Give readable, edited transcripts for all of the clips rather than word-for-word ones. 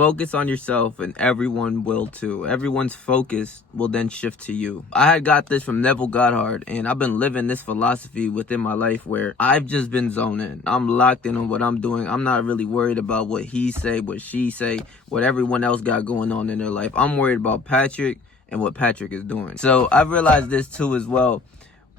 Focus on yourself and everyone will too. Everyone's focus will then shift to you. I had got this from Neville Goddard, and I've been living this philosophy within my life where I've just been zoning. I'm locked in on what I'm doing. I'm not really worried about what he say, what she say, what everyone else got going on in their life. I'm worried about Patrick and what Patrick is doing. So I've realized this too as well,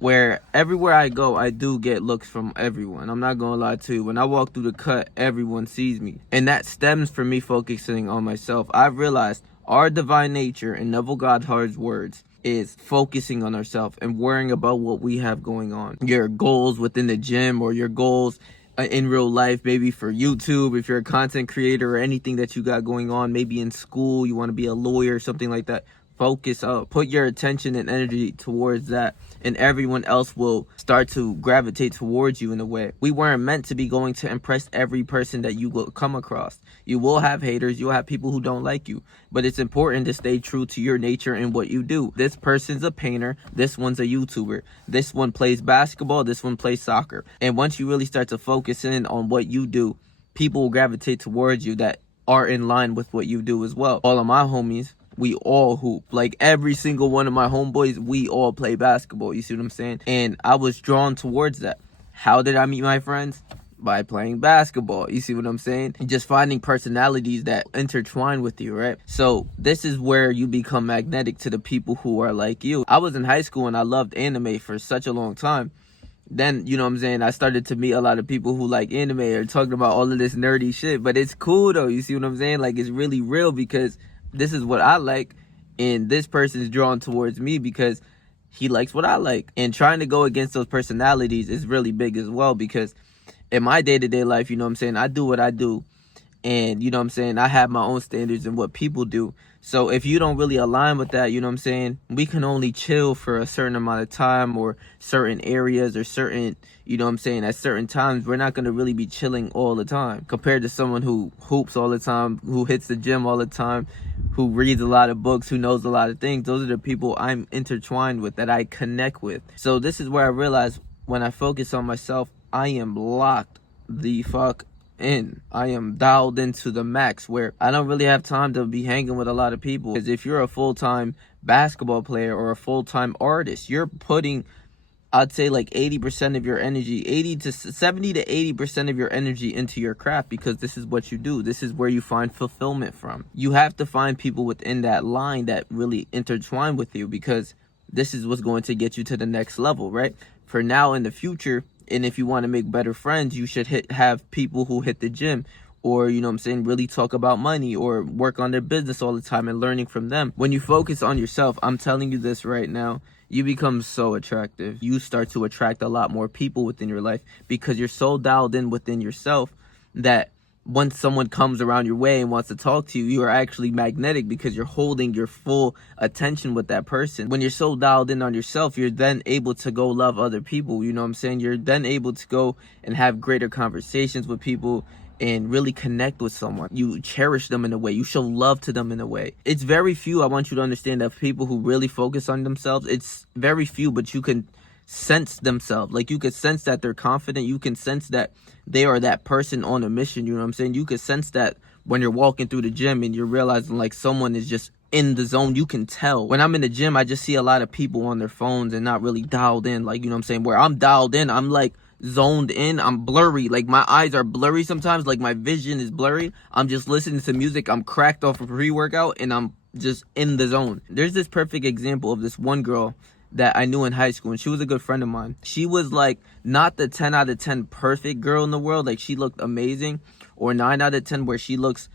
where everywhere I go, I do get looks from everyone. I'm not gonna lie to you. When I walk through the cut, everyone sees me. And that stems from me focusing on myself. I've realized our divine nature, in Neville Goddard's words, is focusing on ourselves and worrying about what we have going on. Your goals within the gym, or your goals in real life, maybe for YouTube, if you're a content creator, or anything that you got going on, maybe in school, you want to be a lawyer, something like that. Focus up, put your attention and energy towards that, and everyone else will start to gravitate towards you in a way. We weren't meant to be going to impress every person that you will come across. You will have haters, you'll have people who don't like you, but it's important to stay true to your nature and what you do. This person's a painter, this one's a YouTuber, this one plays basketball, this one plays soccer. And once you really start to focus in on what you do, people will gravitate towards you that are in line with what you do as well. All of my homies, we all hoop. Like every single one of my homeboys, we all play basketball. You see what I'm saying? And I was drawn towards that. How did I meet my friends? By playing basketball. You see what I'm saying? And just finding personalities that intertwine with you, right? So this is where you become magnetic to the people who are like you. I was in high school and I loved anime for such a long time. Then, you know what I'm saying, I started to meet a lot of people who like anime or talking about all of this nerdy shit. But it's cool though. You see what I'm saying? Like, it's really real because this is what I like, and this person is drawn towards me because he likes what I like. And trying to go against those personalities is really big as well, because in my day-to-day life, you know what I'm saying, I do what I do, and you know what I'm saying, I have my own standards and what people do. So if you don't really align with that, you know what I'm saying, we can only chill for a certain amount of time, or certain areas, or certain, you know what I'm saying, at certain times. We're not going to really be chilling all the time compared to someone who hoops all the time, who hits the gym all the time, who reads a lot of books, who knows a lot of things. Those are the people I'm intertwined with, that I connect with. So this is where I realize when I focus on myself, I am locked the fuck in. I am dialed into the max, where I don't really have time to be hanging with a lot of people. Because if you're a full-time basketball player or a full-time artist, you're putting, I'd say, like 80% of your energy, 70 to 80% of your energy into your craft, because this is what you do. This is where you find fulfillment from. You have to find people within that line that really intertwine with you, because this is what's going to get you to the next level, right? For now, in the future, and if you want to make better friends, you should have people who hit the gym, or, you know what I'm saying, really talk about money, or work on their business all the time and learning from them. When you focus on yourself, I'm telling you this right now, you become so attractive. You start to attract a lot more people within your life, because you're so dialed in within yourself that once someone comes around your way and wants to talk to you, you are actually magnetic, because you're holding your full attention with that person. When you're so dialed in on yourself, you're then able to go love other people. You know what I'm saying? You're then able to go and have greater conversations with people and really connect with someone. You cherish them in a way. You show love to them in a way. It's very few, I want you to understand, that people who really focus on themselves. It's very few, but you can sense themselves. Like, you can sense that they're confident. You can sense that they are that person on a mission. You know what I'm saying? You can sense that when you're walking through the gym and you're realizing like someone is just in the zone. You can tell. When I'm in the gym, I just see a lot of people on their phones and not really dialed in. Like, you know what I'm saying? Where I'm dialed in, I'm like zoned in, I'm blurry. Like, my eyes are blurry sometimes. Like, my vision is blurry. I'm just listening to music. I'm cracked off a pre-workout and I'm just in the zone. There's this perfect example of this one girl that I knew in high school, and she was a good friend of mine. She was like not the 10 out of 10 perfect girl in the world, like she looked amazing, or 9 out of 10 where she looks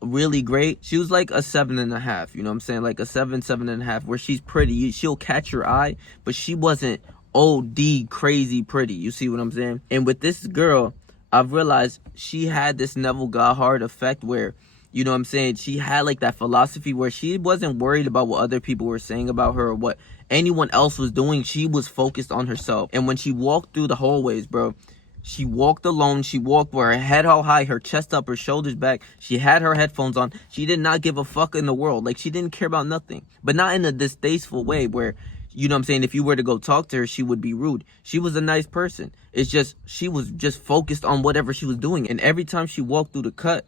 really great. She was like a 7.5, you know what I'm saying, like a 7.5, where she's pretty, she'll catch your eye, but she wasn't OD crazy pretty. You see what I'm saying? And with this girl, I've realized she had this Neville Goddard effect, where, you know what I'm saying, she had like that philosophy where she wasn't worried about what other people were saying about her or what anyone else was doing. She was focused on herself. And when she walked through the hallways, bro, she walked alone. She walked with her head held high, her chest up, her shoulders back. She had her headphones on. She did not give a fuck in the world. Like, she didn't care about nothing, but not in a distasteful way where, you know what I'm saying, if you were to go talk to her, she would be rude. She was a nice person. It's just, she was just focused on whatever she was doing. And every time she walked through the cut,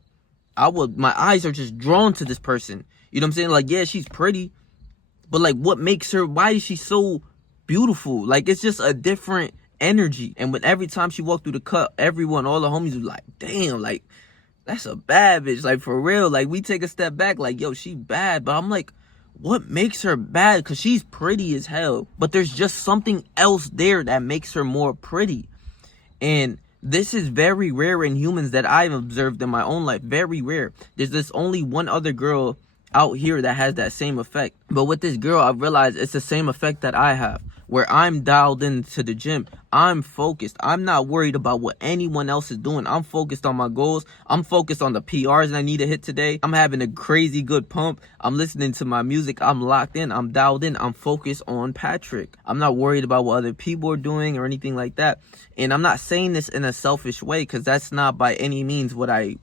my eyes are just drawn to this person. You know what I'm saying? Like, yeah, she's pretty, but like, what makes her, why is she so beautiful? Like, it's just a different energy. And when every time she walked through the cut, everyone, all the homies was like, damn, like, that's a bad bitch. Like, for real. Like, we take a step back, like, yo, she bad. But I'm like, what makes her bad? Because she's pretty as hell. But there's just something else there that makes her more pretty. And this is very rare in humans that I've observed in my own life. Very rare. There's this only one other girl out here that has that same effect. But with this girl, I realized it's the same effect that I have, where I'm dialed into the gym. I'm focused. I'm not worried about what anyone else is doing. I'm focused on my goals. I'm focused on the PRs I need to hit today. I'm having a crazy good pump. I'm listening to my music. I'm locked in. I'm dialed in. I'm focused on Patrick. I'm not worried about what other people are doing or anything like that. And I'm not saying this in a selfish way, because that's not by any means what I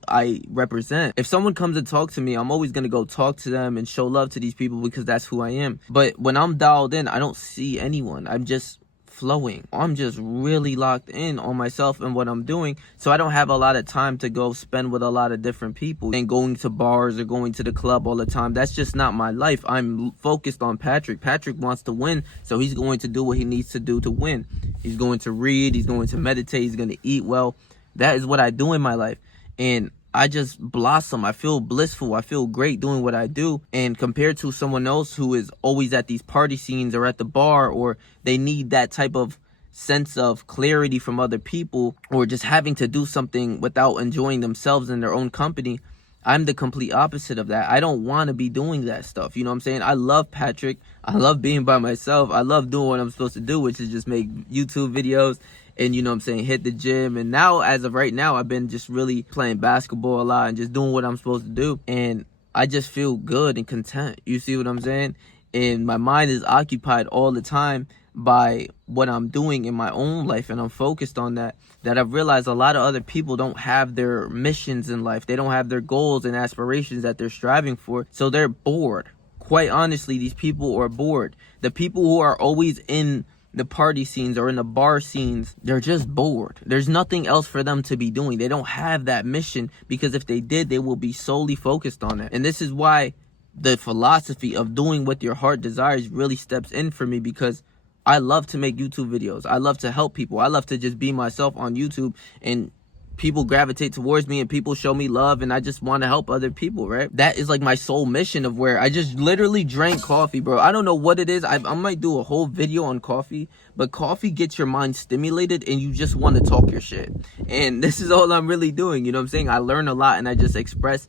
represent. If someone comes and talk to me, I'm always going to go talk to them and show love to these people, because that's who I am. But when I'm dialed in, I don't see anyone. I'm just flowing. I'm just really locked in on myself and what I'm doing. So I don't have a lot of time to go spend with a lot of different people and going to bars or going to the club all the time. That's just not my life. I'm focused on Patrick. Patrick wants to win, so he's going to do what he needs to do to win. He's going to read. He's going to meditate. He's going to eat well. That is what I do in my life. And I just blossom. I feel blissful. I feel great doing what I do. And compared to someone else who is always at these party scenes or at the bar, or they need that type of sense of clarity from other people, or just having to do something without enjoying themselves in their own company, I'm the complete opposite of that. I don't want to be doing that stuff. You know what I'm saying? I love Patrick. I love being by myself. I love doing what I'm supposed to do, which is just make YouTube videos and, you know what I'm saying, hit the gym. And now, as of right now, I've been just really playing basketball a lot and just doing what I'm supposed to do. And I just feel good and content. You see what I'm saying? And my mind is occupied all the time by what I'm doing in my own life, and I'm focused on that I've realized a lot of other people don't have their missions in life. They don't have their goals and aspirations that they're striving for. So they're bored. Quite honestly, these people are bored. The people who are always in the party scenes or in the bar scenes, they're just bored. There's nothing else for them to be doing. They don't have that mission, because if they did, they will be solely focused on it. And this is why the philosophy of doing what your heart desires really steps in for me, because I love to make YouTube videos. I love to help people. I love to just be myself on YouTube, and people gravitate towards me and people show me love, and I just want to help other people, right? That is like my sole mission of where I just literally drank coffee, bro. I don't know what it is. I might do a whole video on coffee, but coffee gets your mind stimulated and you just want to talk your shit. And this is all I'm really doing. You know what I'm saying? I learn a lot and I just express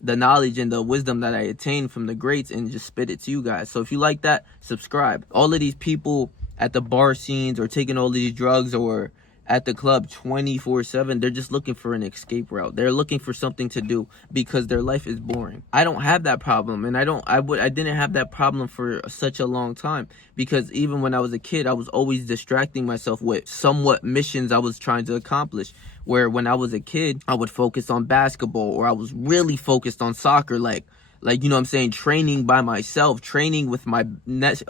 the knowledge and the wisdom that I attained from the greats and just spit it to you guys. So if you like that, subscribe. All of these people at the bar scenes or taking all these drugs or at the club 24/7, they're just looking for an escape route. They're looking for something to do because their life is boring. I don't have that problem, and I didn't have that problem for such a long time, because even when I was a kid, I was always distracting myself with somewhat missions I was trying to accomplish. Where when I was a kid, I would focus on basketball, or I was really focused on soccer, like you know what I'm saying, training by myself, training with my next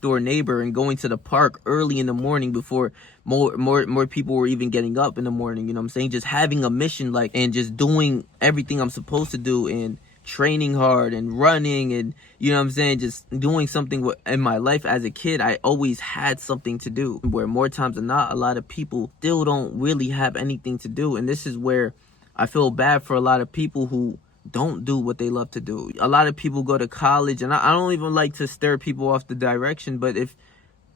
door neighbor, and going to the park early in the morning before more people were even getting up in the morning. You know what I'm saying? Just having a mission, like, and just doing everything I'm supposed to do, and training hard and running, and you know what I'm saying, just doing something in my life. As a kid, I always had something to do, where more times than not, a lot of people still don't really have anything to do. And this is where I feel bad for a lot of people who don't do what they love to do. A lot of people go to college, and I don't even like to stare people off the direction, but if,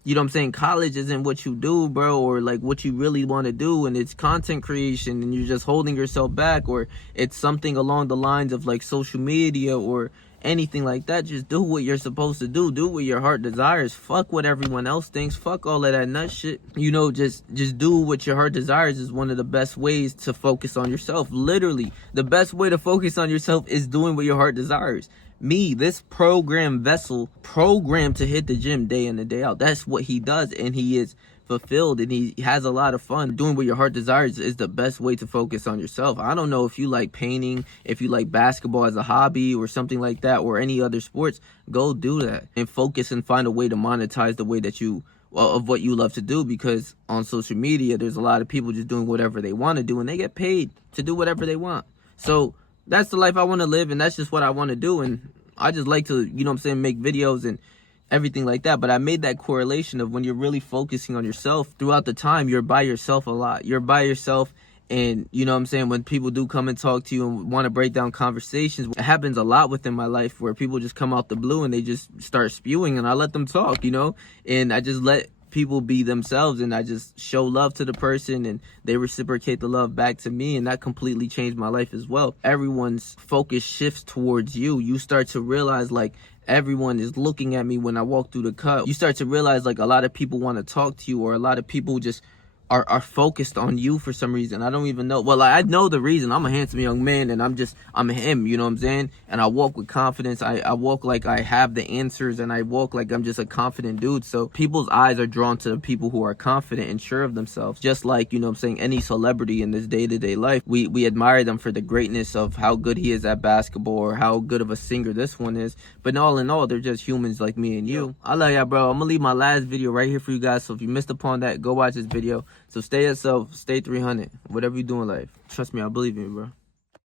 you know what I'm saying, college isn't what you do, bro, or like what you really want to do, and it's content creation, and you're just holding yourself back, or it's something along the lines of like social media or anything like that, just do what you're supposed to do. Do what your heart desires. Fuck what everyone else thinks. Fuck all of that nut shit. You know, just do what your heart desires is one of the best ways to focus on yourself. Literally, the best way to focus on yourself is doing what your heart desires. Me, this programmed vessel, programmed to hit the gym day in and day out. That's what he does, and he is fulfilled, and he has a lot of fun. Doing what your heart desires is the best way to focus on yourself. I don't know if you like painting, if you like basketball as a hobby or something like that, or any other sports. Go do that and focus and find a way to monetize the way that you of what you love to do, because on social media there's a lot of people just doing whatever they want to do, and they get paid to do whatever they want. So that's the life I want to live, and that's just what I want to do. And I just like to, you know what I'm saying, make videos and everything like that. But I made that correlation of when you're really focusing on yourself throughout the time, you're by yourself a lot. You're by yourself. And you know what I'm saying, when people do come and talk to you and want to break down conversations, it happens a lot within my life where people just come out the blue and they just start spewing, and I let them talk, you know, and I just let people be themselves, and I just show love to the person and they reciprocate the love back to me, and that completely changed my life as well. Everyone's focus shifts towards you. You start to realize like everyone is looking at me when I walk through the cut. You start to realize like a lot of people want to talk to you, or a lot of people just are focused on you for some reason. I don't even know. Well, I know the reason. I'm a handsome young man, and I'm him, you know what I'm saying? And I walk with confidence. I walk like I have the answers, and I walk like I'm just a confident dude. So people's eyes are drawn to the people who are confident and sure of themselves. Just like, you know what I'm saying, any celebrity in this day-to-day life, we admire them for the greatness of how good he is at basketball, or how good of a singer this one is. But all in all, they're just humans like me and you. I love y'all, bro. I'm gonna leave my last video right here for you guys. So if you missed upon that, go watch this video. So stay yourself, stay 300, whatever you do in life. Trust me, I believe in you, bro.